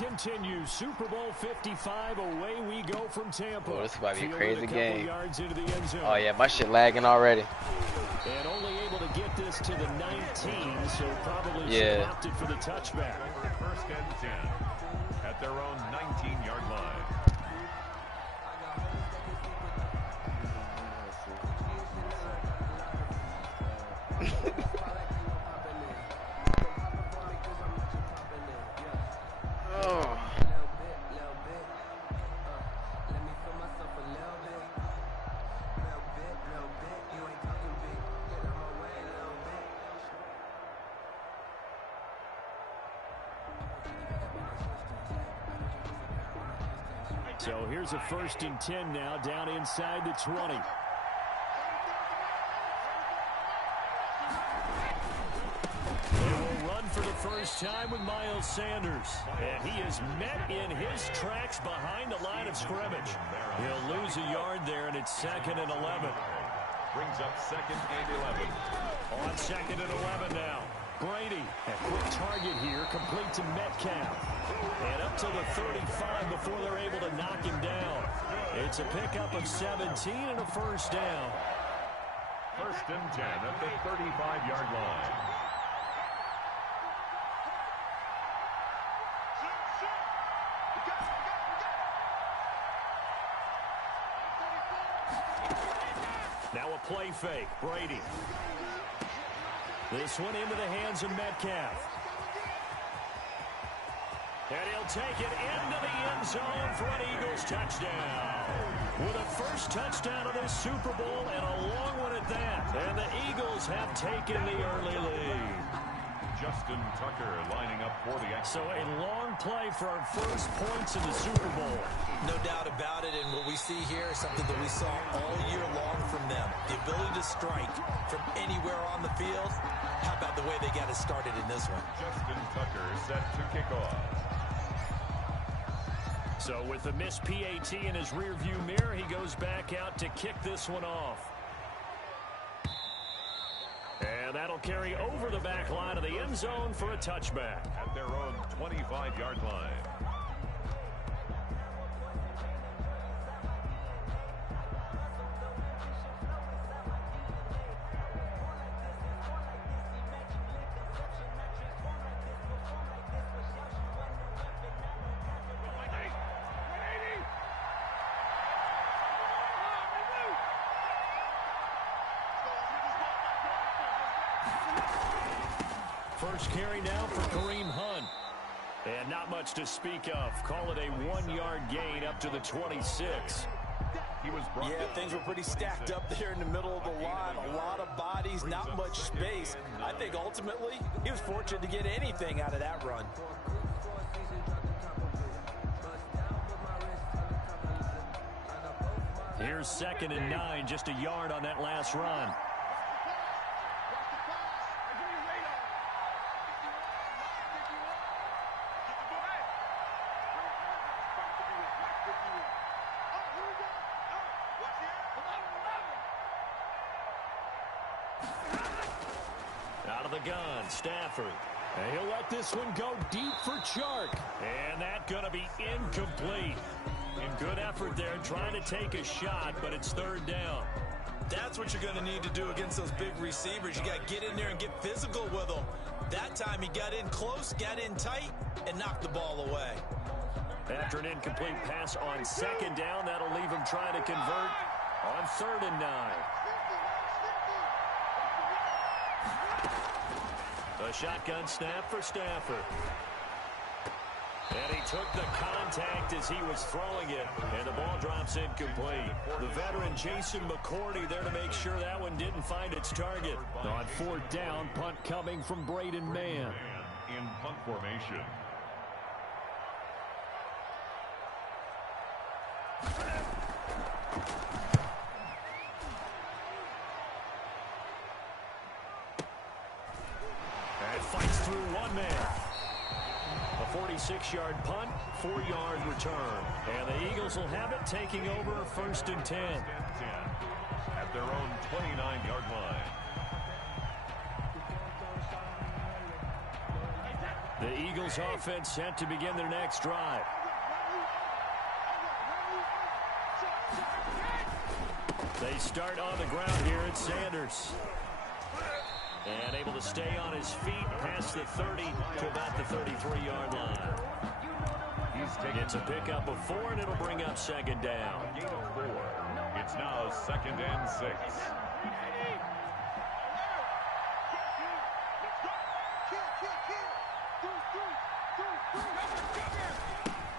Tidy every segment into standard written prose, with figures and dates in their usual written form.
continues. Super Bowl 55, away we go from Tampa. Oh, this is about to be a crazy game. The oh, yeah, my shit lagging already. And only able to get this to the 19, so probably should have opted for the touchback. First and 10 at their own 19-yard line. So here's a 1st and 10 now, down inside the 20. They will run for the first time with Miles Sanders. And he is met in his tracks behind the line of scrimmage. He'll lose a yard there, and it's 2nd and 11. Brings up 2nd and 11. On 2nd and 11 now. Brady, a quick target here, complete to Metcalf. And up to the 35 before they're able to knock him down. It's a pickup of 17 and a first down. 1st and 10 at the 35-yard line. Now a play fake. Brady. This one into the hands of Metcalf. And he'll take it into the end zone for an Eagles touchdown. With a first touchdown of this Super Bowl and a long one at that. And the Eagles have taken the early lead. Justin Tucker lining up for the action. So a long play for our first points in the Super Bowl. No doubt about it, and what we see here is something that we saw all year long from them. The ability to strike from anywhere on the field. How about the way they got it started in this one? Justin Tucker set to kick off. So with the missed PAT in his rearview mirror, he goes back out to kick this one off. And that'll carry over the back line of the end zone for a touchback. At their own 25-yard line. First carry now for Kareem Hunt. And not much to speak of. Call it a 1-yard gain up to the 26. Yeah, things were pretty stacked up there in the middle of the line. A lot of bodies, not much space. I think ultimately he was fortunate to get anything out of that run. Here's 2nd and 9, just a yard on that last run. Out of the gun, Stafford. And he'll let this one go deep for Chark. And that's going to be incomplete. Good effort there, trying to take a shot, but it's 3rd down. That's what you're going to need to do against those big receivers. You got to get in there and get physical with them. That time he got in close, got in tight, and knocked the ball away. After an incomplete pass on 2nd down, that'll leave him trying to convert on 3rd and 9. A shotgun snap for Stafford. And he took the contact as he was throwing it, and the ball drops incomplete. The veteran Jason McCourty there to make sure that one didn't find its target. On 4th down, punt coming from Braden Mann. In punt formation. And fights through one man. A 46-yard punt, 4-yard return. And the Eagles will have it, taking over 1st and 10. At their own 29-yard line. The Eagles offense set to begin their next drive. They start on the ground here at Sanders. And able to stay on his feet past the 30 to about the 33-yard line. It's a pickup of 4, and it'll bring up second down. Gain of 4. It's now 2nd and 6.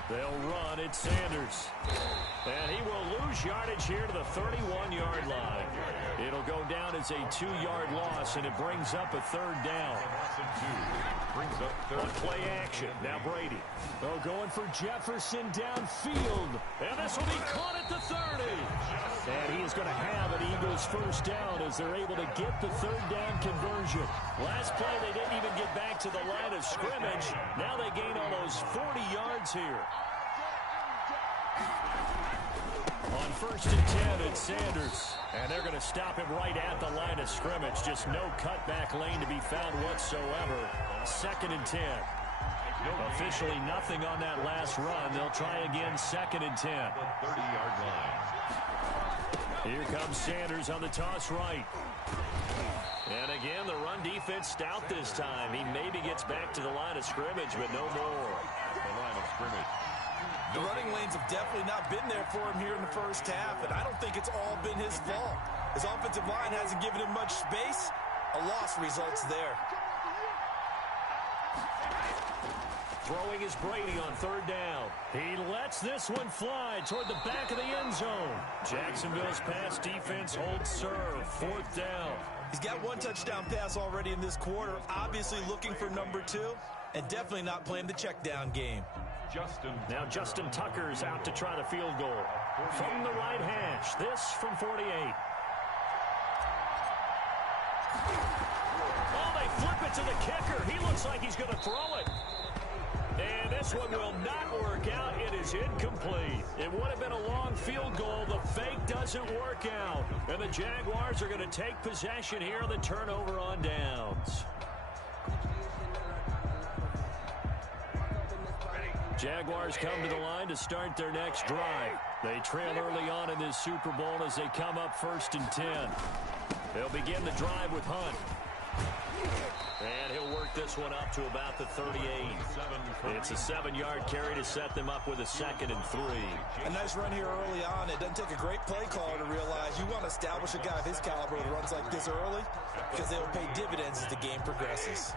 They'll run at Sanders. And he will lose yardage here to the 31-yard line. It'll go down as a 2-yard loss, and it brings up a 3rd down. Brings up 3rd. On play action. Now Brady. They're going for Jefferson downfield. And this will be caught at the 30. And he is going to have an Eagles first down as they're able to get the 3rd down conversion. Last play, they didn't even get back to the line of scrimmage. Now they gain almost 40 yards here. On 1st and 10, it's Sanders. And they're going to stop him right at the line of scrimmage. Just no cutback lane to be found whatsoever. 2nd and 10. Officially nothing on that last run. They'll try again, 2nd and 10. 30-yard line. Here comes Sanders on the toss right. And again, the run defense stout this time. He maybe gets back to the line of scrimmage, but no more. At the line of scrimmage. The running lanes have definitely not been there for him here in the first half, and I don't think it's all been his fault. His offensive line hasn't given him much space. A loss results there. Throwing is Brady on 3rd down. He lets this one fly toward the back of the end zone. Jacksonville's pass defense holds serve. 4th down. He's got 1 touchdown pass already in this quarter, obviously looking for number 2, and definitely not playing the check down game. Now Justin Tucker's out to try the field goal. From the right hash, this from 48. Oh, they flip it to the kicker. He looks like he's going to throw it. And this one will not work out. It is incomplete. It would have been a long field goal. The fake doesn't work out. And the Jaguars are going to take possession here on the turnover on downs. Jaguars come to the line to start their next drive. They trail early on in this Super Bowl as they come up 1st and 10. They'll begin the drive with Hunt. And he'll work this one up to about the 38. It's a 7-yard carry to set them up with a 2nd and 3. A nice run here early on. It doesn't take a great play caller to realize you want to establish a guy of his caliber that runs like this early because they will pay dividends as the game progresses.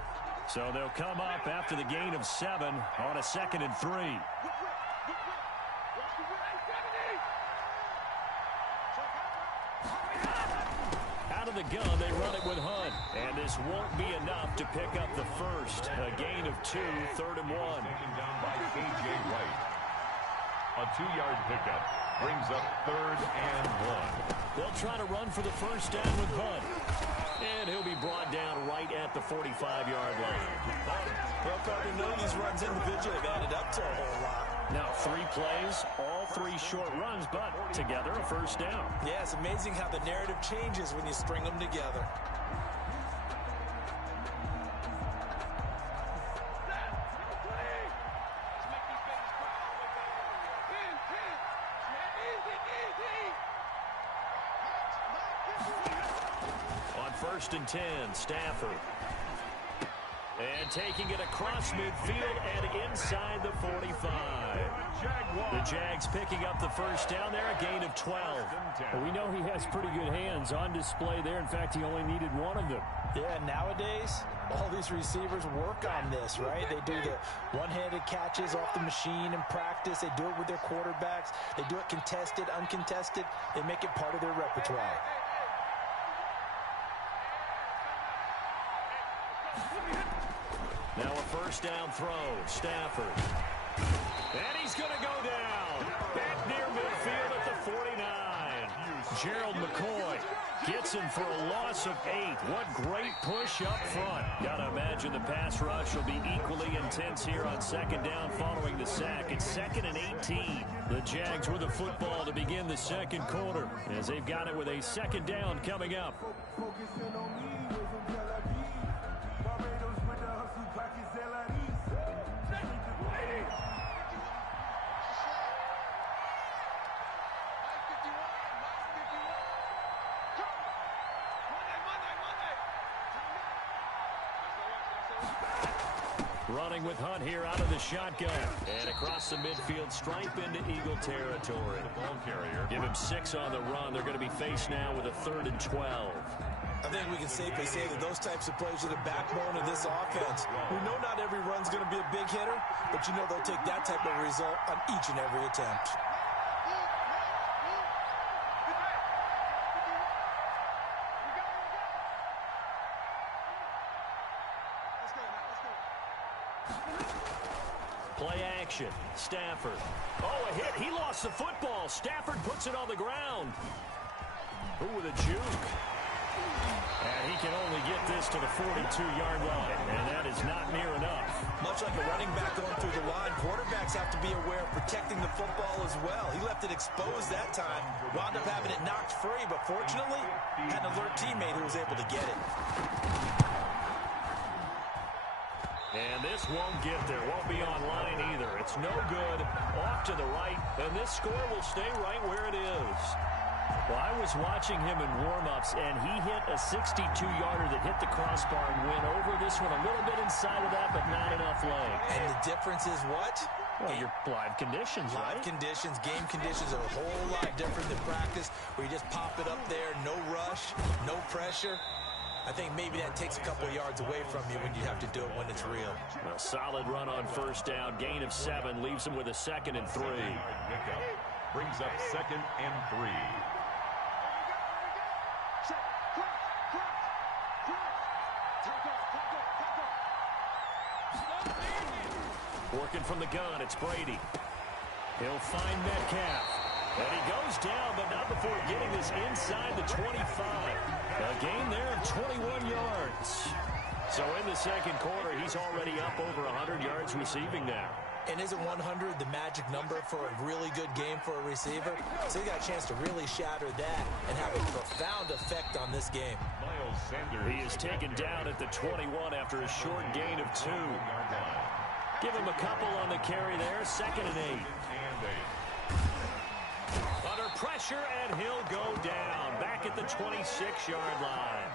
So they'll come up after the gain of 7 on a 2nd and 3. Out of the gun, they run it with Hunt. And this won't be enough to pick up the first. A gain of 2, 3rd and 1. Taken down by K.J. Wright. A 2-yard pickup brings up 3rd and 1. They'll try to run for the first down with Hunt. And he'll be brought down right at the 45-yard line. Well, probably none of these runs individually have added up to a whole lot. Now 3 plays, all 3 short runs, but together a first down. Yeah, it's amazing how the narrative changes when you string them together. On 1st and 10, Stafford. And taking it across midfield and inside the 45. The Jags picking up the first down there, a gain of 12. Well, we know he has pretty good hands on display there. In fact, he only needed 1 of them. Yeah, nowadays, all these receivers work on this, right? They do the one-handed catches off the machine in practice. They do it with their quarterbacks. They do it contested, uncontested. They make it part of their repertoire. Now a first down throw, Stafford. And he's going to go down. Back near midfield at the 49. Gerald McCoy gets him for a loss of 8. What great push up front. Got to imagine the pass rush will be equally intense here on 2nd down following the sack. It's 2nd and 18. The Jags with the football to begin the 2nd quarter as they've got it with a 2nd down coming up. Running with Hunt here out of the shotgun. And across the midfield stripe into Eagle territory. The ball carrier. Give him 6 on the run. They're going to be faced now with a 3rd and 12. I think we can safely say that those types of plays are the backbone of this offense. We know not every run's going to be a big hitter, but you know they'll take that type of result on each and every attempt. Play action. Stafford. Oh, a hit. He lost the football. Stafford puts it on the ground. Who with a juke? And he can only get this to the 42-yard line, and that is not near enough. Much like a running back going through the line, quarterbacks have to be aware of protecting the football as well. He left it exposed that time, wound up having it knocked free, but fortunately, had an alert teammate who was able to get it. And this won't get there, won't be online either. It's no good, off to the right, and this score will stay right where it is. Well, I was watching him in warm-ups, and he hit a 62-yarder that hit the crossbar and went over this one a little bit inside of that, but not enough leg. And the difference is what? Well, your live conditions, right? Live conditions, game conditions are a whole lot different than practice, where you just pop it up there, no rush, no pressure. I think maybe that takes a couple of yards away from you when you have to do it when it's real. A solid run on 1st down. Gain of 7 leaves him with a 2nd and 3. Brings up 2nd and 3. Working from the gun, it's Brady. He'll find Metcalf. And he goes down, but not before getting this inside the 25. A gain there of 21 yards. So in the 2nd quarter, he's already up over 100 yards receiving now. And isn't 100 the magic number for a really good game for a receiver? So he got a chance to really shatter that and have a profound effect on this game. Miles Sanders. He is taken down at the 21 after a short gain of 2. Give him a couple on the carry there. 2nd and 8. Under pressure, and he'll go down. Back at the 26-yard line.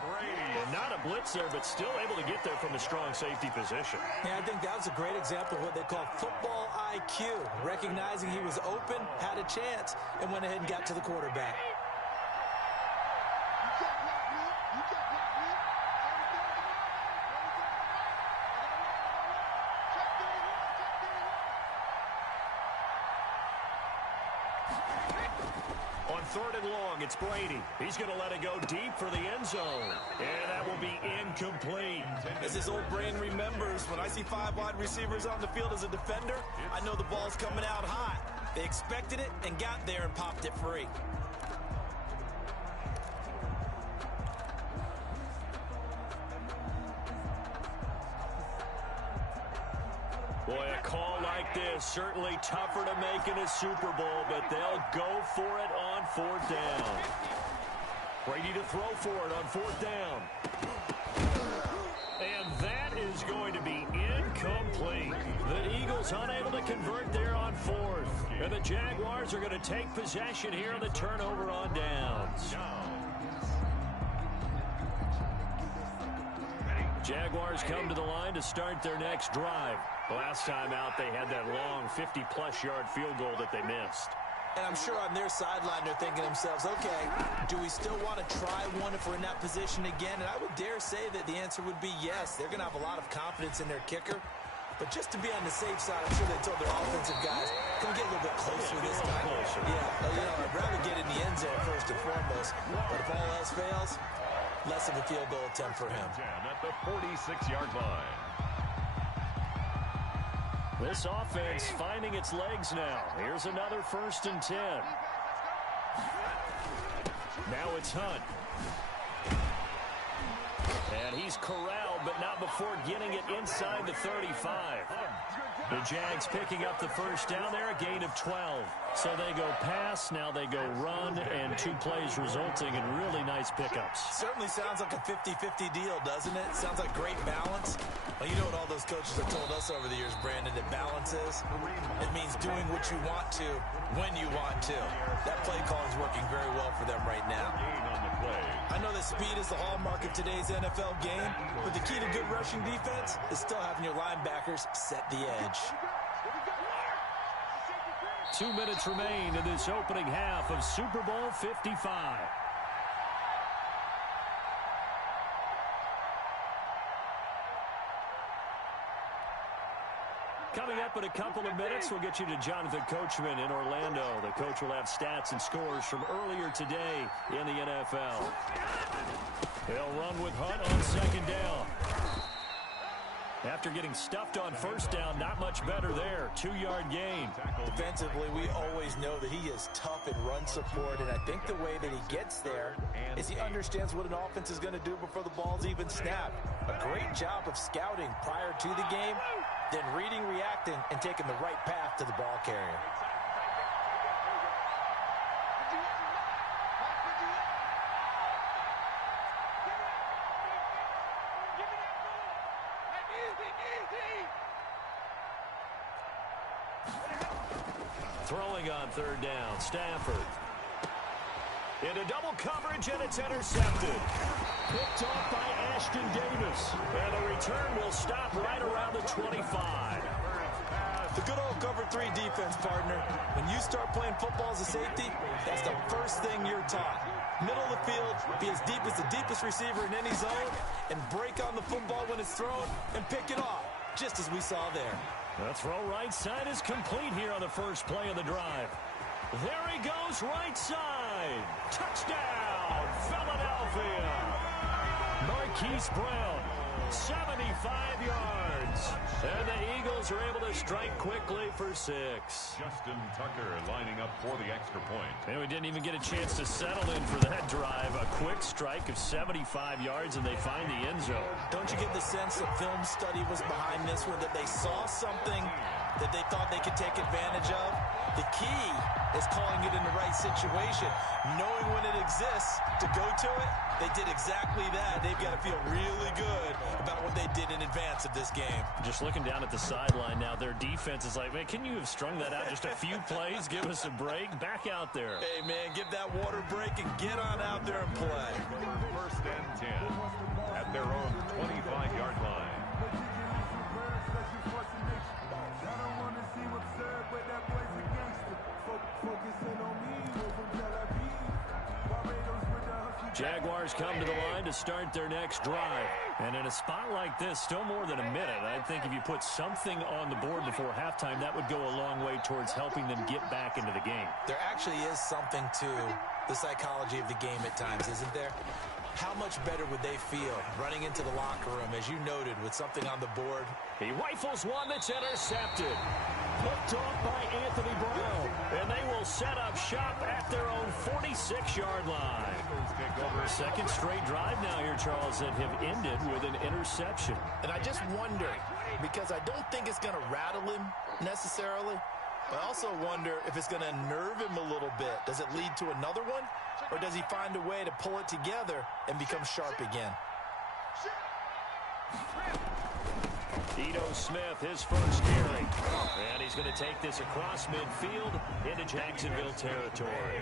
And not a blitzer, but still able to get there from a strong safety position. Yeah, I think that was a great example of what they call football IQ. Recognizing he was open, had a chance, and went ahead and got to the quarterback. On 3rd and long, it's Brady. He's going to let it go deep for the end zone. And that will be incomplete. As his old brain remembers, when I see 5 wide receivers on the field as a defender, I know the ball's coming out hot. They expected it and got there and popped it free. Boy, a call like this, certainly tougher to make in a Super Bowl, but they'll go for it on 4th down. Brady to throw for it on 4th down. And that is going to be incomplete. The Eagles unable to convert there on 4th. And the Jaguars are going to take possession here on the turnover on downs. Jaguars come to the line to start their next drive. Last time out, they had that long 50-plus yard field goal that they missed. And I'm sure on their sideline, they're thinking to themselves, okay, do we still want to try one if we're in that position again? And I would dare say that the answer would be yes. They're going to have a lot of confidence in their kicker. But just to be on the safe side, I'm sure they told their offensive guys, come get a little bit closer this time. Closer. Yeah, I'd rather get in the end zone first and foremost. But if all else fails, less of a field goal attempt for him. At the 46-yard line. This offense finding its legs now. Here's another 1st and 10. Now it's Hunt. And he's corralled, but not before getting it inside the 35. The Jags picking up the 1st down there, a gain of 12. So they go pass, now they go run, and 2 plays resulting in really nice pickups. Certainly sounds like a 50-50 deal, doesn't it? Sounds like great balance. Well, you know what all those coaches have told us over the years, Brandon, that balance is? It means doing what you want to, when you want to. That play call is working very well for them right now. I know that speed is the hallmark of today's NFL game, but the key to good rushing defense is still having your linebackers set the edge. 2 minutes remain in this opening half of Super Bowl 55. Coming up in a couple of minutes, we'll get you to Jonathan Coachman in Orlando. The coach will have stats and scores from earlier today in the NFL. They'll run with Hunt on second down. After getting stuffed on first down, not much better there. 2-yard gain. Defensively, we always know that he is tough in run support, and I think the way that he gets there is he understands what an offense is going to do before the ball's even snapped. A great job of scouting prior to the game, then reading, reacting, and taking the right path to the ball carrier. Throwing on third down, Stafford. Into double coverage, and it's intercepted. Picked off by Ashton Davis. And the return will stop right around the 25. The good old cover 3 defense, partner. When you start playing football as a safety, that's the first thing you're taught. Middle of the field, be as deep as the deepest receiver in any zone, and break on the football when it's thrown, and pick it off, just as we saw there. The throw right side is complete here on the first play of the drive. There he goes, right side. Touchdown, Philadelphia. Marquise Brown, 75 yards. And the Eagles are able to strike quickly for 6. Justin Tucker lining up for the extra point. And we didn't even get a chance to settle in for that drive. A quick strike of 75 yards, and they find the end zone. Don't you get the sense that film study was behind this one, that they saw something that they thought they could take advantage of? The key is calling it in the right situation, knowing when it exists to go to it. They did exactly that. They've got to feel really good about what they did in advance of this game. Just looking down at the sideline now, their defense is like, man, can you have strung that out just a few plays? Give us a break. Back out there. Hey, man, give that water break and get on out there and play. First and 10 at their own 25-yard line. Jaguars come to the line to start their next drive. And in a spot like this, still more than a minute, I think if you put something on the board before halftime, that would go a long way towards helping them get back into the game. There actually is something to the psychology of the game at times, isn't there? How much better would they feel running into the locker room, as you noted, with something on the board? He rifles one that's intercepted. Picked off by Anthony Brown. And they will set up shop at their own 46-yard line. Second straight drive now here, Charles, that have ended with an interception. And I just wonder, because I don't think it's going to rattle him necessarily, but I also wonder if it's going to nerve him a little bit. Does it lead to another one? Or does he find a way to pull it together and become sharp again? Ito Smith, his first carry. And he's going to take this across midfield into Jacksonville territory.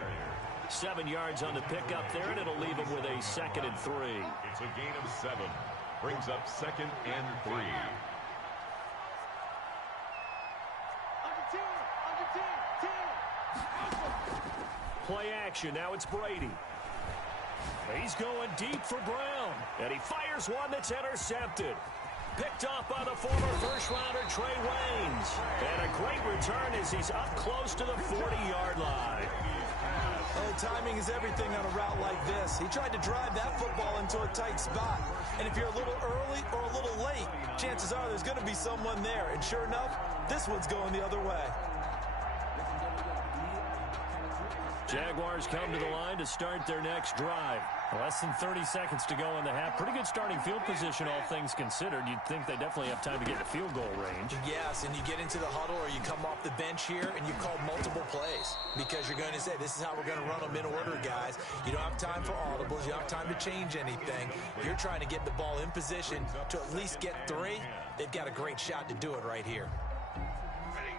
7 yards on the pickup there, and it'll leave him with a 2nd and 3. It's a gain of 7. Brings up 2nd and 3. Play action. Now it's Brady. He's going deep for Brown. And he fires one that's intercepted. Picked off by the former first-rounder Trey Waynes. And a great return as he's up close to the 40-yard line. Oh, timing is everything on a route like this. He tried to drive that football into a tight spot. And if you're a little early or a little late, chances are there's going to be someone there. And sure enough, this one's going the other way. Jaguars come to the line to start their next drive. Less than 30 seconds to go in the half. Pretty good starting field position, all things considered. You'd think they definitely have time to get in the field goal range. Yes, and you get into the huddle or you come off the bench here and you call multiple plays because you're going to say, this is how we're going to run them in order, guys. You don't have time for audibles. You don't have time to change anything. You're trying to get the ball in position to at least get 3. They've got a great shot to do it right here.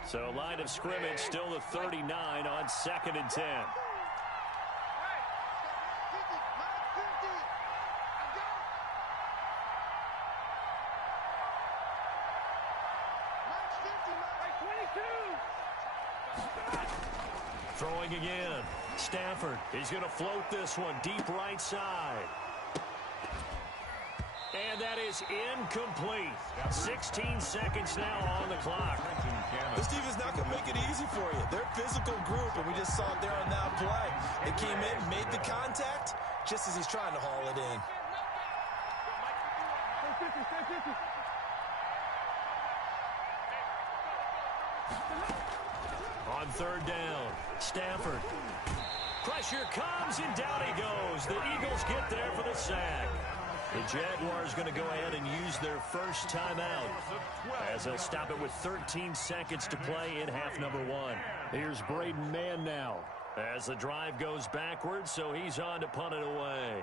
So line of scrimmage still the 39 on 2nd and 10. Throwing again. Stafford. He's going to float this one deep right side. And that is incomplete. 16 seconds now on the clock. This defense not going to make it easy for you. They're a physical group, and we just saw it there on that play. They came in, made the contact, just as he's trying to haul it in. On third down, Stafford. Pressure comes, and down he goes. The Eagles get there for the sack. The Jaguars going to go ahead and use their first timeout as they'll stop it with 13 seconds to play in half number one. Here's Braden Mann now as the drive goes backwards, so he's on to punt it away.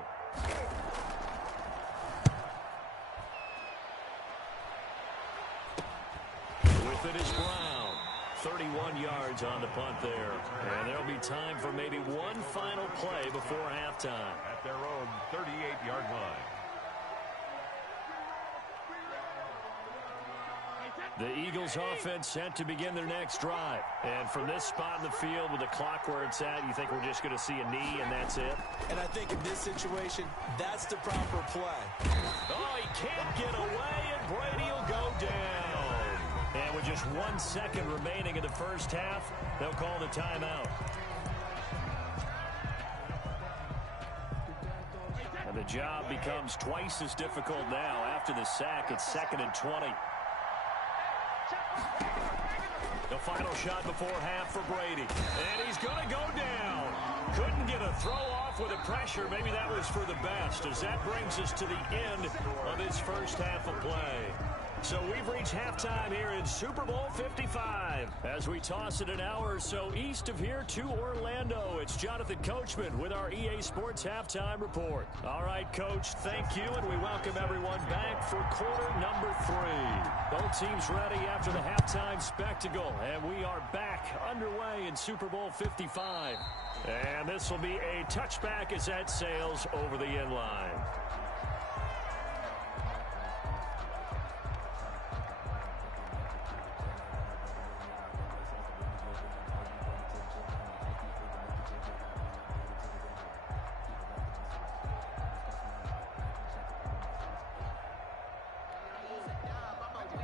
With it is Brown. 31 yards on the punt there. And there'll be time for maybe one final play before halftime. At their own 38-yard line. The Eagles offense set to begin their next drive. And from this spot in the field with the clock where it's at, you think we're just going to see a knee and that's it? And I think in this situation, that's the proper play. Oh, he can't get away, and Brady will go down. And with just 1 second remaining in the first half, they'll call the timeout. And the job becomes twice as difficult now. After the sack, it's 2nd and 20. The final shot before half for Brady. And he's going to go down. Couldn't get a throw off with the pressure. Maybe that was for the best, as that brings us to the end of his first half of play. So we've reached halftime here in Super Bowl 55. As we toss it an hour or so east of here to Orlando, it's Jonathan Coachman with our EA Sports Halftime Report. All right, Coach, thank you, and we welcome everyone back for quarter number 3. Both teams ready after the halftime spectacle, and we are back underway in Super Bowl 55. And this will be a touchback as that sails over the end line.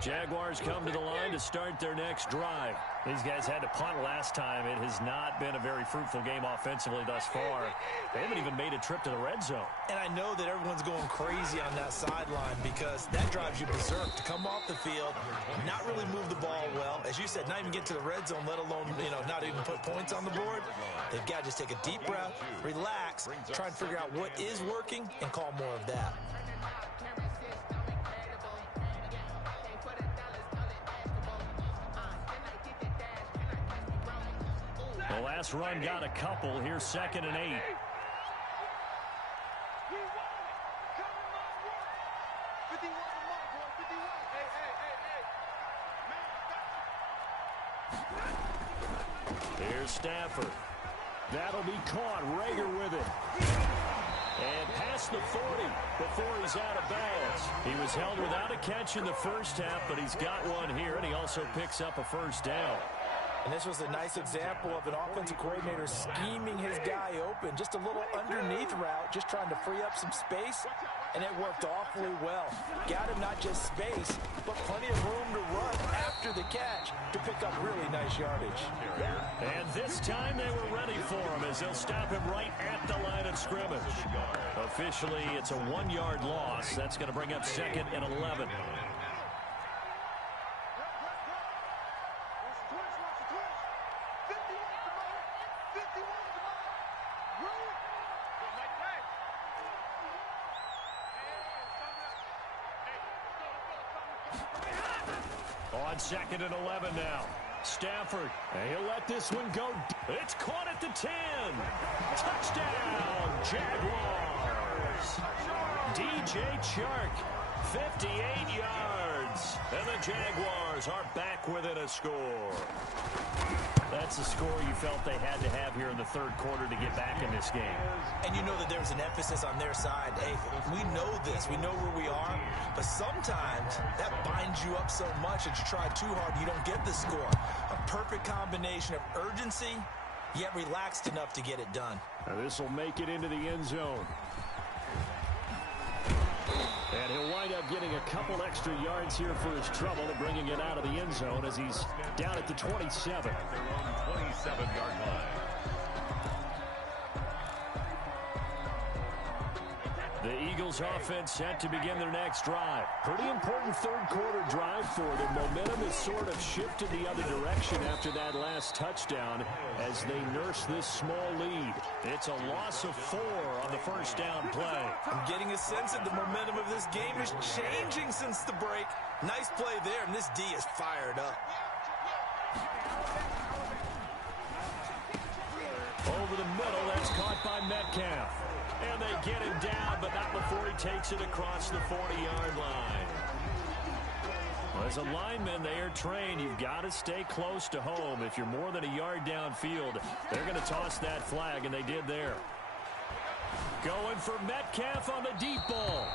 Jaguars come to the line to start their next drive. These guys had to punt last time. It has not been a very fruitful game offensively thus far. They haven't even made a trip to the red zone. And I know that everyone's going crazy on that sideline because that drives you berserk to come off the field, not really move the ball well. As you said, not even get to the red zone, let alone, not even put points on the board. They've got to just take a deep breath, relax, try and figure out what is working, and call more of that. The last run got a couple. Here's 2nd and 8. Here's Stafford. That'll be caught. Rager with it. And past the 40 before he's out of bounds. He was held without a catch in the first half, but he's got one here, and he also picks up a first down. And this was a nice example of an offensive coordinator scheming his guy open. Just a little underneath route, just trying to free up some space, and it worked awfully well. Got him not just space, but plenty of room to run after the catch to pick up really nice yardage. And this time they were ready for him as they'll stop him right at the line of scrimmage. Officially, it's a 1-yard loss. That's going to bring up 2nd and 11. On 2nd and 11 now. Stafford, and he'll let this one go. It's caught at the 10. Touchdown, Jaguars. DJ Chark, 58 yards. yards. And the Jaguars are back within a score. That's the score you felt they had to have here in the third quarter to get back in this game. And you know that there's an emphasis on their side. Hey, we know this. We know where we are. But sometimes that binds you up so much that you try too hard, you don't get the score. A perfect combination of urgency, yet relaxed enough to get it done. Now this will make it into the end zone. And he'll wind up getting a couple extra yards here for his trouble and bringing it out of the end zone as he's down at the 27. At their own 27-yard line. The Eagles offense set to begin their next drive. Pretty important third quarter drive for them. Momentum has sort of shifted the other direction after that last touchdown as they nurse this small lead. It's a loss of 4 on the first down play. I'm getting a sense that the momentum of this game is changing since the break. Nice play there, and this D is fired up. Over the middle, that's caught by Metcalf. And they get him down, but not before he takes it across the 40-yard line. Well, as a lineman, they are trained. You've got to stay close to home. If you're more than a yard downfield, they're going to toss that flag, and they did there. Going for Metcalf on the deep ball.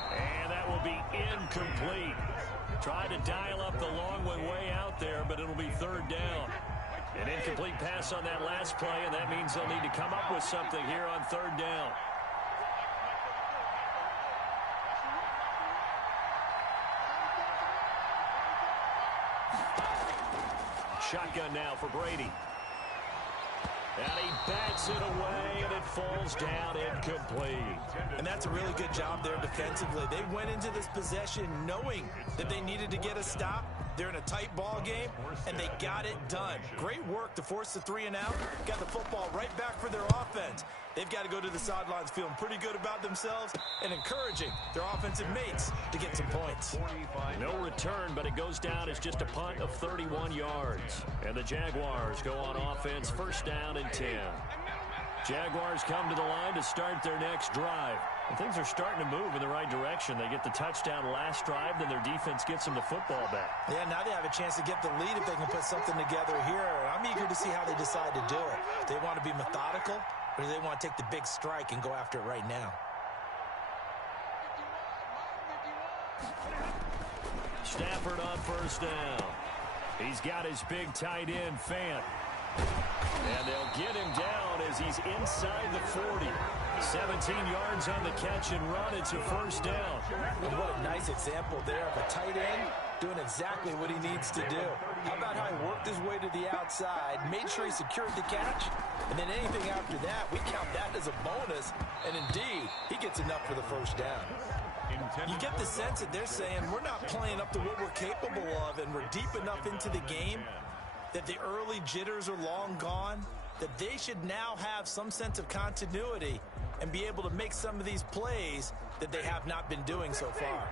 And that will be incomplete. Tried to dial up the long one way out there, but it'll be third down. An incomplete pass on that last play, and that means they'll need to come up with something here on third down. Shotgun now for Brady. And he bats it away, and it falls down incomplete. And that's a really good job there defensively. They went into this possession knowing that they needed to get a stop. They're in a tight ball game, and they got it done. Great work to force the 3 and out. Got the football right back for their offense. They've got to go to the sidelines feeling pretty good about themselves and encouraging their offensive mates to get some points. No return, but it goes down as just a punt of 31 yards. And the Jaguars go on offense, first down and 10. Jaguars come to the line to start their next drive. And things are starting to move in the right direction. They get the touchdown last drive, then their defense gets them the football back. Yeah, now they have a chance to get the lead if they can put something together here. I'm eager to see how they decide to do it. Do they want to be methodical, or do they want to take the big strike and go after it right now? Stafford on first down. He's got his big tight end, Fant. And they'll get him down as he's inside the 40. 17 yards on the catch and run. It's a first down. And what a nice example there of a tight end doing exactly what he needs to do. How about how he worked his way to the outside, made sure he secured the catch, and then anything after that, we count that as a bonus. And indeed, he gets enough for the first down. You get the sense that they're saying we're not playing up to what we're capable of, and we're deep enough into the game that the early jitters are long gone, that they should now have some sense of continuity and be able to make some of these plays that they have not been doing so far.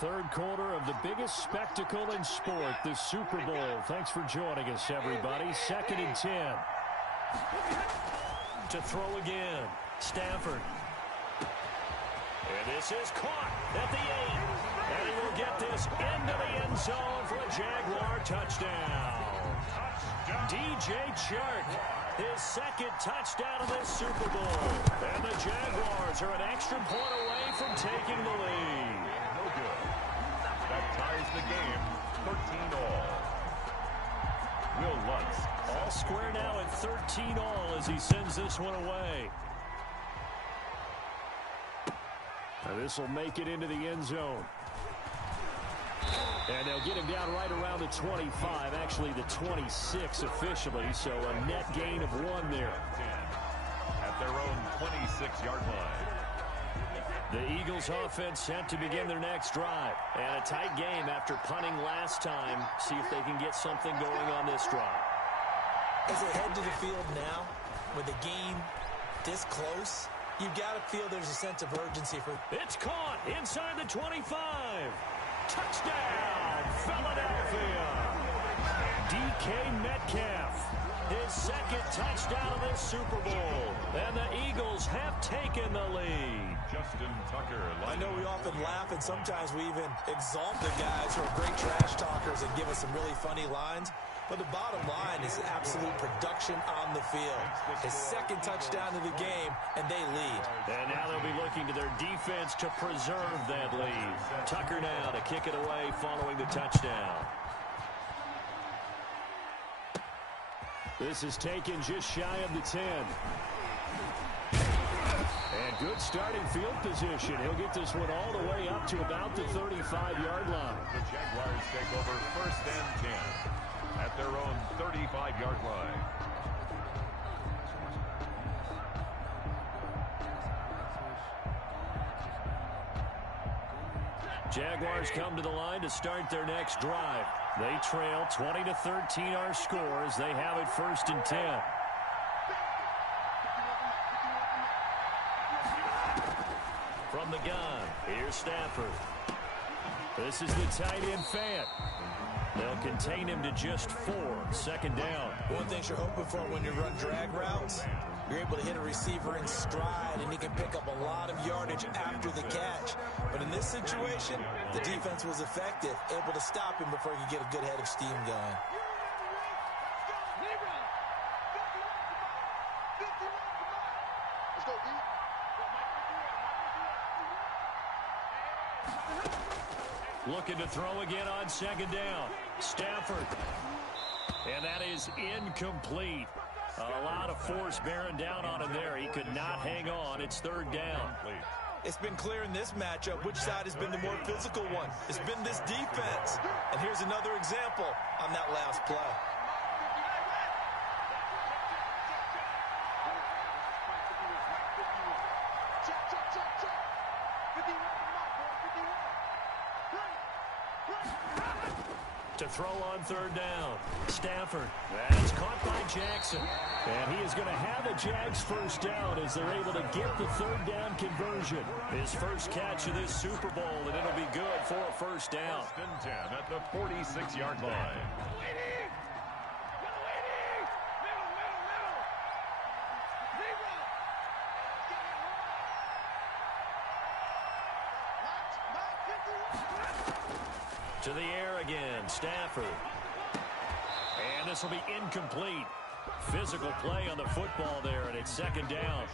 Third quarter of the biggest spectacle in sport, the Super Bowl. Thanks for joining us, everybody. 2nd and 10. To throw again, Stafford. And this is caught at the 8. And he will get this into the end zone for a Jaguar touchdown. DJ Chark, his second touchdown of this Super Bowl. And the Jaguars are an extra point away from taking the lead. No good. That ties the game 13-all. Will Lutz. All square now at 13-all as he sends this one away. Now this will make it into the end zone. And they'll get him down right around the 25, actually the 26 officially, so a net gain of 1 there. At their own 26-yard line. The Eagles offense set to begin their next drive. And a tight game after punting last time. See if they can get something going on this drive. As they head to the field now, with the game this close, you've got to feel there's a sense of urgency for... It's caught inside the 25. Touchdown, Philadelphia. DK Metcalf. his second touchdown of this Super Bowl. And the Eagles have taken the lead. Justin Tucker. I know we often laugh, and sometimes we even exalt the guys who are great trash talkers and give us some really funny lines. But the bottom line is absolute production on the field. His second touchdown of the game, and they lead. And now they'll be looking to their defense to preserve that lead. Tucker now to kick it away following the touchdown. This is taken just shy of the 10. And good starting field position. He'll get this one all the way up to about the 35-yard line. The Jaguars take over 1st and 10 at their own 35-yard line. Jaguars come to the line to start their next drive. They trail 20-13 our score as they have it 1st and 10. From the gun, here's Stafford. This is the tight end Fant. They'll contain him to just 4. 2nd down. One thing you're hoping for when you run drag routes, you're able to hit a receiver in stride, and he can pick up a lot of yardage after the catch. But in this situation, the defense was effective, able to stop him before he could get a good head of steam going. Looking to throw again on 2nd down. Stafford. And that is incomplete. A lot of force bearing down on him there. He could not hang on. It's 3rd down. It's been clear in this matchup which side has been the more physical one. It's been this defense. And here's another example on that last play. To throw on 3rd down. Stafford. That's caught by Jackson. And he is going to have a Jags 1st down as they're able to get the 3rd down conversion. His first catch of this Super Bowl, and it'll be good for a 1st down. 1st and 10 at the 46-yard line. To the air again, Stafford. And this will be incomplete. Physical play on the football there, and it's 2nd down.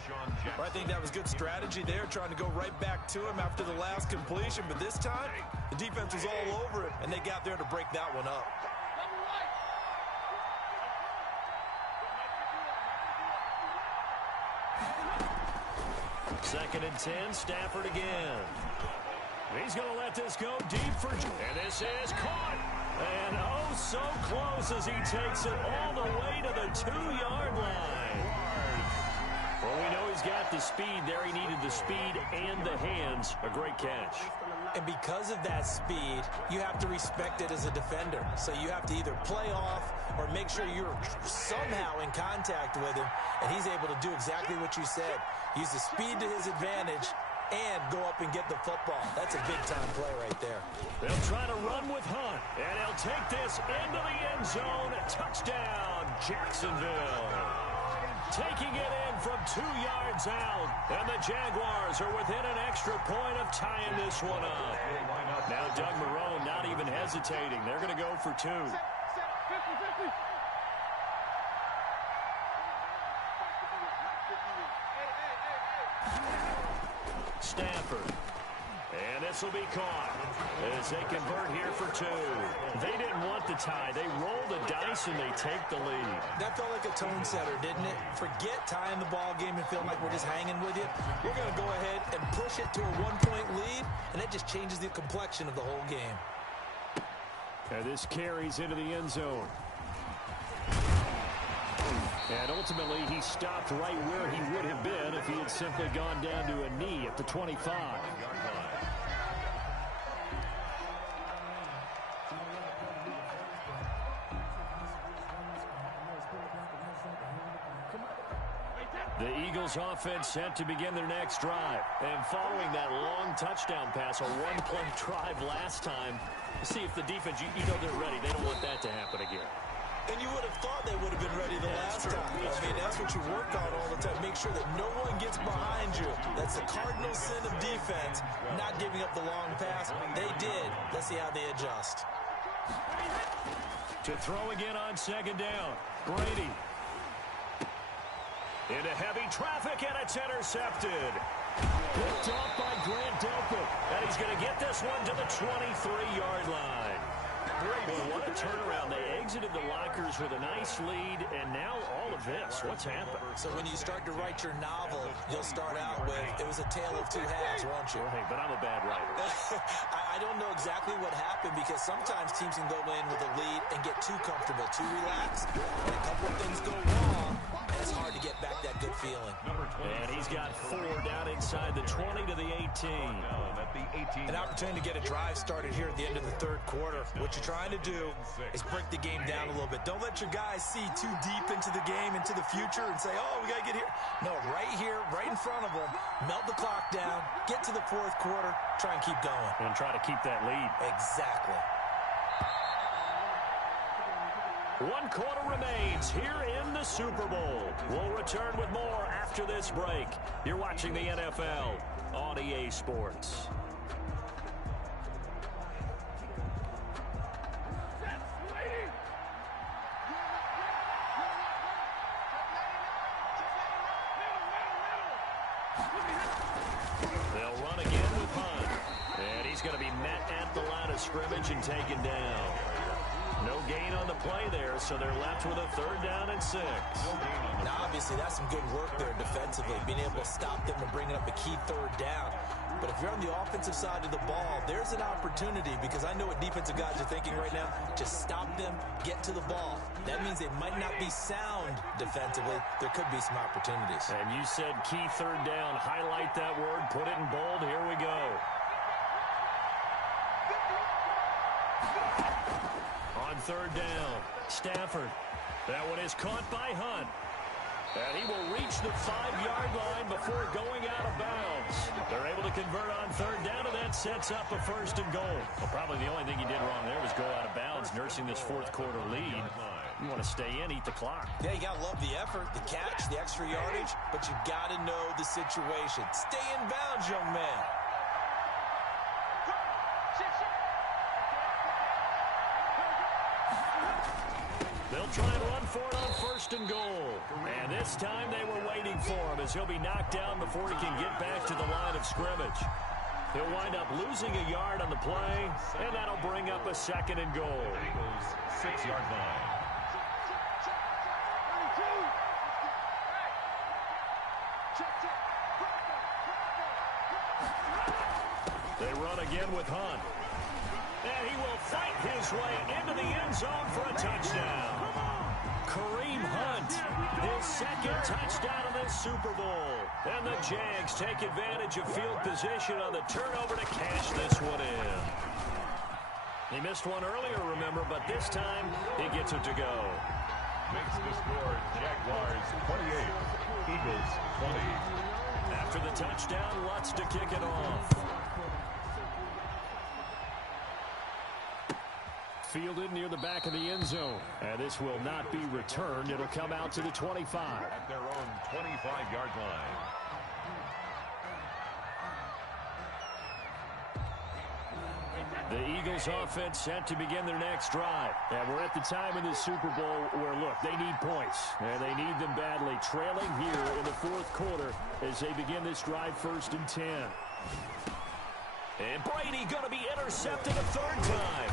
I think that was good strategy there, trying to go right back to him after the last completion. But this time, the defense was all over it, and they got there to break that one up. Second and 10, Stafford again. He's going to let this go deep for... And this is caught. And oh, so close as he takes it all the way to the 2-yard line. Well, we know he's got the speed there. He needed the speed and the hands. A great catch. And because of that speed, you have to respect it as a defender. So you have to either play off or make sure you're somehow in contact with him. And he's able to do exactly what you said. Use the speed to his advantage and go up and get the football. That's a big-time play right there. They'll try to run with Hunt, and he'll take this into the end zone. Touchdown, Jacksonville. Taking it in from 2 yards out, and the Jaguars are within an extra point of tying this one up. Now Doug Marrone not even hesitating. They're going to go for 2. Stafford. And this will be caught as they convert here for 2. They didn't want the tie. They roll the dice and they take the lead. That felt like a tone setter, didn't it? Forget tying the ball game and feeling like we're just hanging with you. We're going to go ahead and push it to a 1-point lead, and that just changes the complexion of the whole game. And this carries into the end zone. And ultimately, he stopped right where he would have been if he had simply gone down to a knee at the 25. The Eagles offense set to begin their next drive. And following that long touchdown pass, a one-play drive last time, see if the defense, you know they're ready. They don't want that to happen again. And you would have thought they would have been ready the last time. I mean, that's what you work on all the time. Make sure that no one gets behind you. That's the cardinal sin of defense, not giving up the long pass. They did. Let's see how they adjust. To throw again on second down. Brady. Into heavy traffic, and it's intercepted. Picked off by Grant Delpit. And he's going to get this one to the 23-yard line. Brady, what a turnaround. They exited the lockers with a nice lead, and now all of this. What's happened? So when you start to write your novel, you'll start out with, it was a tale of two halves, won't you? Hey, but I'm a bad writer. I don't know exactly what happened, because sometimes teams can go in with a lead and get too comfortable, too relaxed. And a couple of things go wrong, and it's hard to get back that good feeling. And he's got 4 down inside the 20 to the 18. An opportunity to get a drive started here at the end of the third quarter. What you're trying to do is break the game down a little bit. Don't let your guys see too deep into the game, into the future, and say, oh, we got to get here. No, right here, right in front of them, melt the clock down, get to the fourth quarter, try and keep going. And try to keep that lead. Exactly. 1 quarter remains here in the Super Bowl. We'll return with more after this break. You're watching the NFL on EA Sports. They'll run again with Hunt. And he's going to be met at the line of scrimmage and taken down. No gain on the play there, so they're left with a 3rd down and 6. Now, obviously, that's some good work there defensively, being able to stop them and bringing up a key 3rd down. But if you're on the offensive side of the ball, there's an opportunity, because I know what defensive guys are thinking right now. Just stop them, get to the ball. That means they might not be sound defensively. There could be some opportunities. And you said key 3rd down. Highlight that word. Put it in bold. Here we go. On 3rd down, Stafford. That one is caught by Hunt. And he will reach the 5-yard line before going out of bounds. They're able to convert on 3rd down, and that sets up a 1st and goal. Well, probably the only thing he did wrong there was go out of bounds, nursing this 4th quarter lead. You want to stay in, eat the clock. Yeah, you got to love the effort, the catch, the extra yardage, but you got to know the situation. Stay in bounds, young man. They'll try and run for it on 1st and goal. And this time they were waiting for him, as he'll be knocked down before he can get back to the line of scrimmage. He'll wind up losing a yard on the play, and that'll bring up a 2nd and goal. 6-yard line. They run again with Hunt. And he will fight his way into the end zone for a touchdown. Kareem Hunt, his 2nd touchdown in this Super Bowl. And the Jags take advantage of field position on the turnover to cash this one in. He missed one earlier, remember, but this time he gets it to go. Makes the score Jaguars 28, Eagles 20. After the touchdown, Lutz to kick it off. Fielded near the back of the end zone. And this will not be returned. It'll come out to the 25. At their own 25-yard line. The Eagles offense set to begin their next drive. And we're at the time in the Super Bowl where, look, they need points. And they need them badly. Trailing here in the 4th quarter as they begin this drive 1st and 10. And Brady going to be intercepted a 3rd time.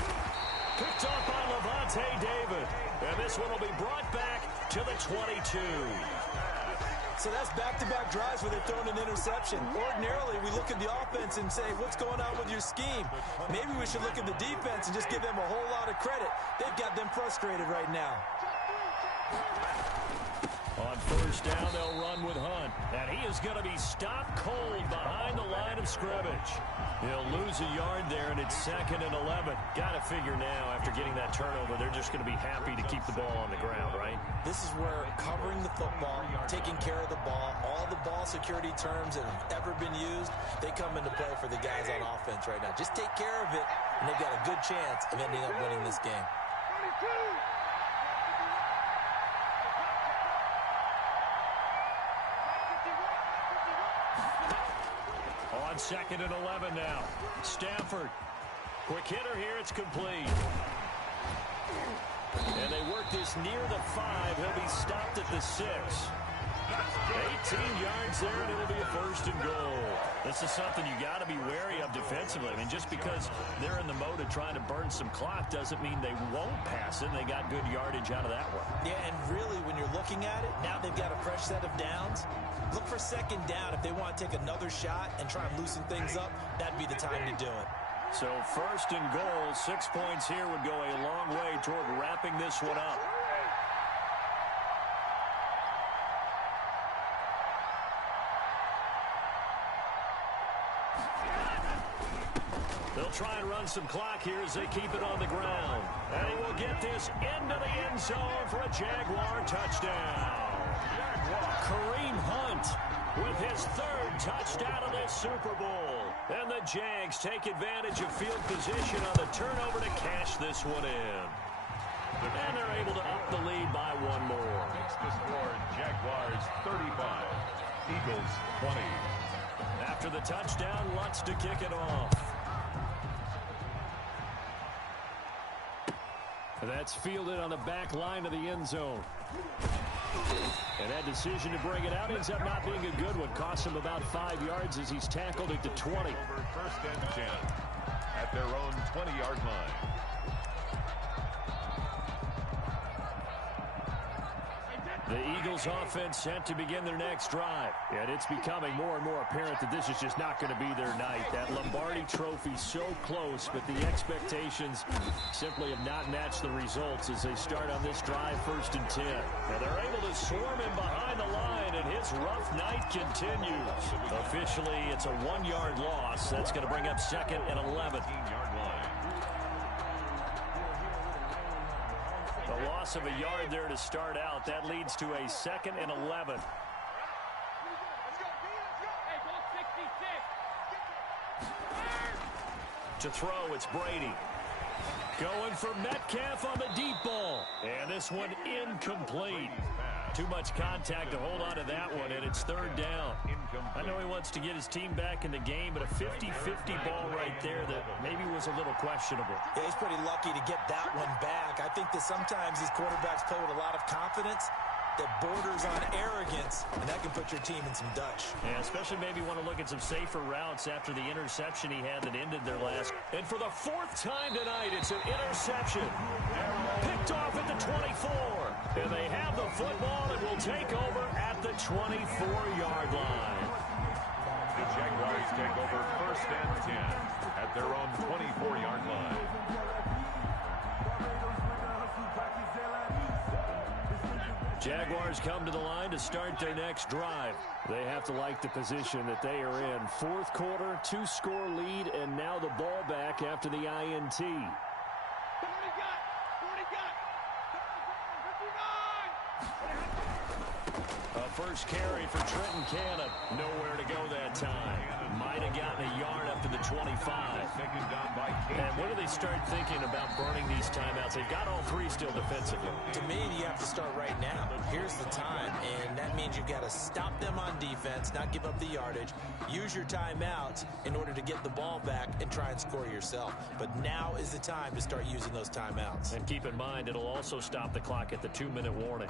Picked off by Levante David. And this one will be brought back to the 22. So that's back-to-back drives where they've thrown an interception. Ordinarily, we look at the offense and say, what's going on with your scheme? Maybe we should look at the defense and just give them a whole lot of credit. They've got them frustrated right now. On 1st down, they'll run with Hunt. And he is going to be stopped cold behind the line of scrimmage. He'll lose a yard there, and it's 2nd and 11. Got to figure now, after getting that turnover, they're just going to be happy to keep the ball on the ground, right? This is where covering the football, taking care of the ball, all the ball security terms that have ever been used, they come into play for the guys on offense right now. Just take care of it, and they've got a good chance of ending up winning this game. 2nd and 11 now. Stafford. Quick hitter here. It's complete. And they work this near the 5. He'll be stopped at the 6. 18 yards there, and it'll be a 1st and goal. This is something you got to be wary of defensively. I mean, just because they're in the mode of trying to burn some clock doesn't mean they won't pass it. They got good yardage out of that one. Yeah, and really, when you're looking at it, now they've got a fresh set of downs. Look for 2nd down. If they want to take another shot and try and loosen things up, that'd be the time to do it. So 1st and goal, 6 points here would go a long way toward wrapping this one up. They'll try and run some clock here as they keep it on the ground. And he will get this into the end zone for a Jaguar touchdown. Kareem Hunt with his 3rd touchdown of this Super Bowl. And the Jags take advantage of field position on the turnover to cash this one in. And they're able to up the lead by 1 more. Makes the score Jaguars 35, Eagles 20. After the touchdown, Lutz to kick it off. That's fielded on the back line of the end zone. And that decision to bring it out ends up not being a good one. Costs him about 5 yards as he's tackled at the 20. Over 1st and 10 at their own 20-yard line. The Eagles offense set to begin their next drive. And it's becoming more and more apparent that this is just not going to be their night. That Lombardi trophy so close, but the expectations simply have not matched the results as they start on this drive 1st and 10. And they're able to swarm him behind the line, and his rough night continues. Officially, it's a 1-yard loss. That's going to bring up 2nd and 11. 15-yard line. The loss of a yard there to start out. That leads to a 2nd and 11. To throw, it's Brady. Going for Metcalf on the deep ball. And this one incomplete. Too much contact to hold on to that one, and it's 3rd down. I know he wants to get his team back in the game, but a 50-50 ball right there that maybe was a little questionable. Yeah, he's pretty lucky to get that one back. I think that sometimes these quarterbacks play with a lot of confidence that borders on arrogance, and that can put your team in some Dutch. Yeah, especially maybe want to look at some safer routes after the interception he had that ended their last. And for the 4th time tonight, it's an interception. Picked off at the 24. And they have the football and will take over at the 24-yard line. The Jaguars take over 1st and 10 at their own 24-yard line. Jaguars come to the line to start their next drive. They have to like the position that they are in. 4th quarter, 2-score lead, and now the ball back after the INT. First carry for Trenton Cannon. Nowhere to go that time. Might have gotten a yard up to the 25. And when do they start thinking about burning these timeouts? They've got all 3 still defensively. To me, you have to start right now. Here's the time, and that means you've got to stop them on defense, not give up the yardage. Use your timeouts in order to get the ball back and try and score yourself. But now is the time to start using those timeouts. And keep in mind, it'll also stop the clock at the 2-minute warning.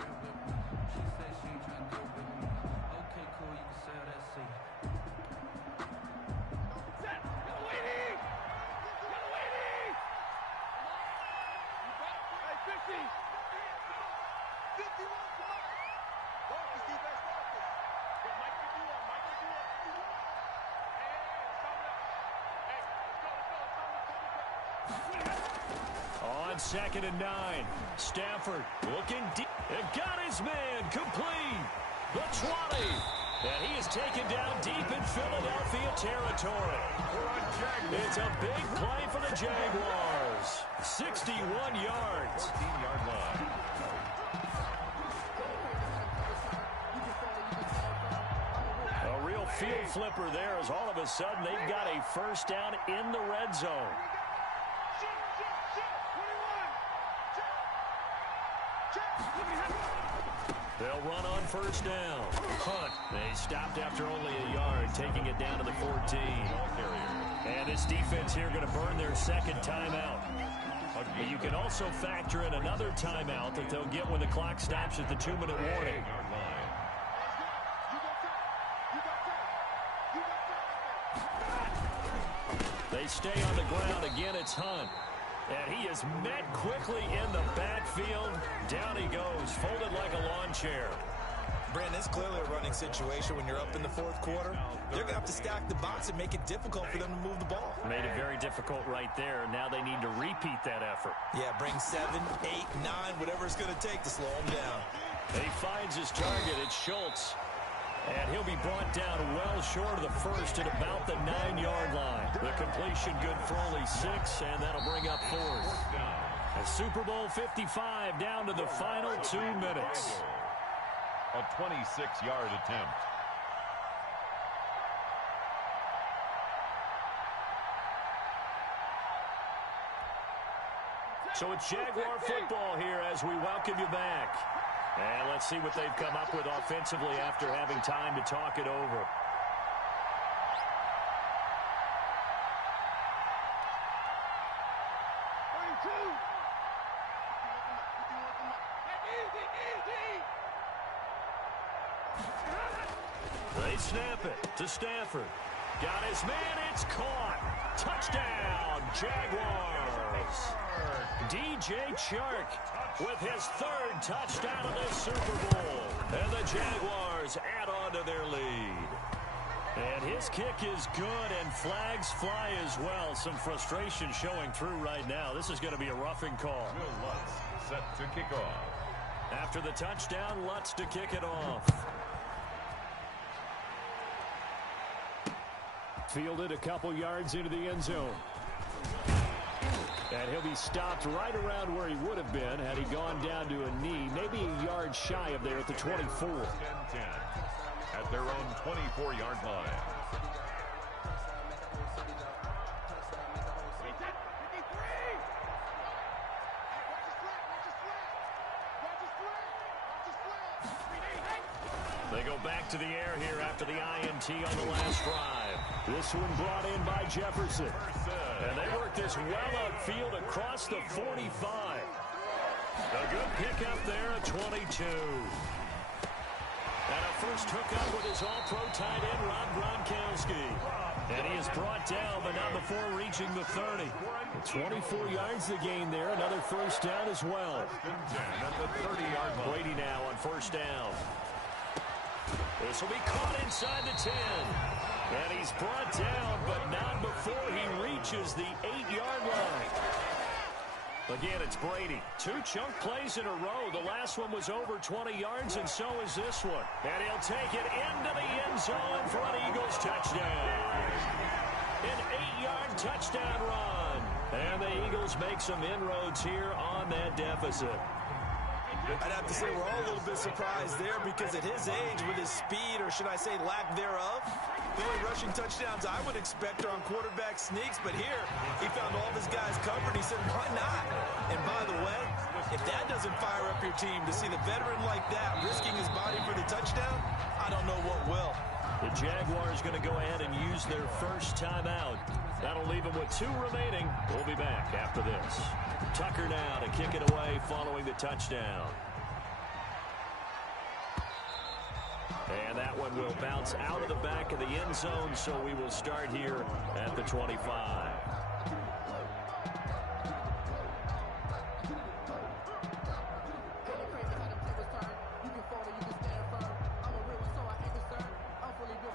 On 2nd and 9, Stafford looking deep and got his man complete. The 20. And he is taken down deep in Philadelphia territory. It's a big play for the Jaguars. 61 yards. 14-yard line. A real field flipper there as all of a sudden they've got a 1st down in the red zone. They'll run on first down. Hunt. They stopped after only a yard, taking it down to the 14. And this defense here going to burn their second timeout. But you can also factor in another timeout that they'll get when the clock stops at the 2-minute warning. They stay on the ground. Again, it's Hunt. And he is met quickly in the backfield. Down he goes, folded like a lawn chair. Brandon, it's clearly a running situation when you're up in the fourth quarter. They're going to have to stack the box and make it difficult for them to move the ball. Made it very difficult right there. Now they need to repeat that effort. Yeah, bring 7, 8, 9, whatever it's going to take to slow him down. He finds his target. It's Schultz. And he'll be brought down well short of the first at about the 9-yard line. The completion good for only 6, and that'll bring up fourth. A Super Bowl 55 down to the final 2 minutes. A 26-yard attempt. So it's Jaguar football here as we welcome you back. And let's see what they've come up with offensively after having time to talk it over. They snap it to Stafford. Got his man, it's caught. Touchdown, Jaguars. DJ Chark with his 3rd touchdown of this Super Bowl. And the Jaguars add on to their lead. And his kick is good, and flags fly as well. Some frustration showing through right now. This is going to be a roughing call. Will Lutz set to kick off. After the touchdown, Lutz to kick it off. Fielded a couple yards into the end zone. And he'll be stopped right around where he would have been had he gone down to a knee, maybe a yard shy of there at the 24. 10-10 at their own 24-yard line. They go back to the air here after the INT on the last drive. This one brought in by Jefferson. And they work this well upfield across the 45. A good pickup there at 22. And a first hookup with his all-pro tight end, Rob Gronkowski. And he is brought down, but not before reaching the 30. 24 yards to gain there. Another first down as well. At the 30-yard line. Brady now on first down. This will be caught inside the 10. And he's brought down, but not before he reaches the 8-yard line. Again, it's Brady. 2 chunk plays in a row. The last one was over 20 yards, and so is this one. And he'll take it into the end zone for an Eagles touchdown. An 8-yard touchdown run. And the Eagles make some inroads here on that deficit. I'd have to say we're all a little bit surprised there because at his age, with his speed, or should I say lack thereof, the only rushing touchdowns I would expect are on quarterback sneaks. But here, he found all of his guys covered. He said, why not? And by the way, if that doesn't fire up your team to see the veteran like that risking his body for the touchdown, I don't know what will. The Jaguars going to go ahead and use their first timeout. That'll leave them with 2 remaining. We'll be back after this. Tucker now to kick it away following the touchdown. And that one will bounce out of the back of the end zone, so we will start here at the 25.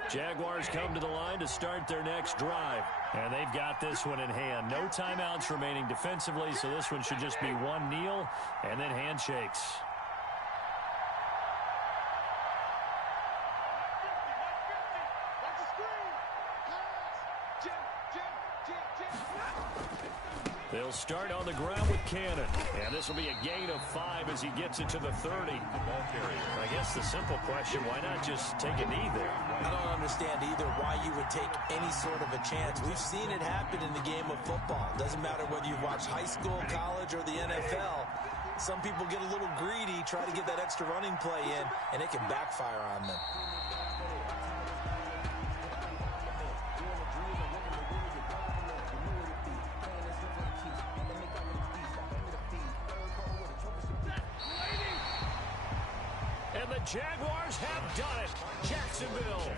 Jaguars come to the line to start their next drive. And they've got this one in hand. No timeouts remaining defensively, so this one should just be one kneel and then handshakes. They'll start on the ground with Cannon. And this will be a gain of 5 as he gets it to the 30. I guess the simple question, why not just take a knee there? I don't understand either why you would take any sort of a chance. We've seen it happen in the game of football. Doesn't matter whether you've watched high school, college, or the NFL. Some people get a little greedy, try to get that extra running play in, and it can backfire on them. And the Jaguars have done it. Jacksonville.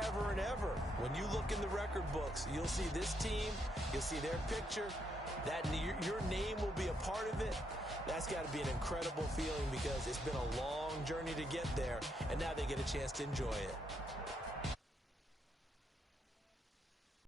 Ever and ever. When you look in the record books, you'll see this team, you'll see their picture, that your name will be a part of it. That's got to be an incredible feeling because it's been a long journey to get there, and now they get a chance to enjoy it.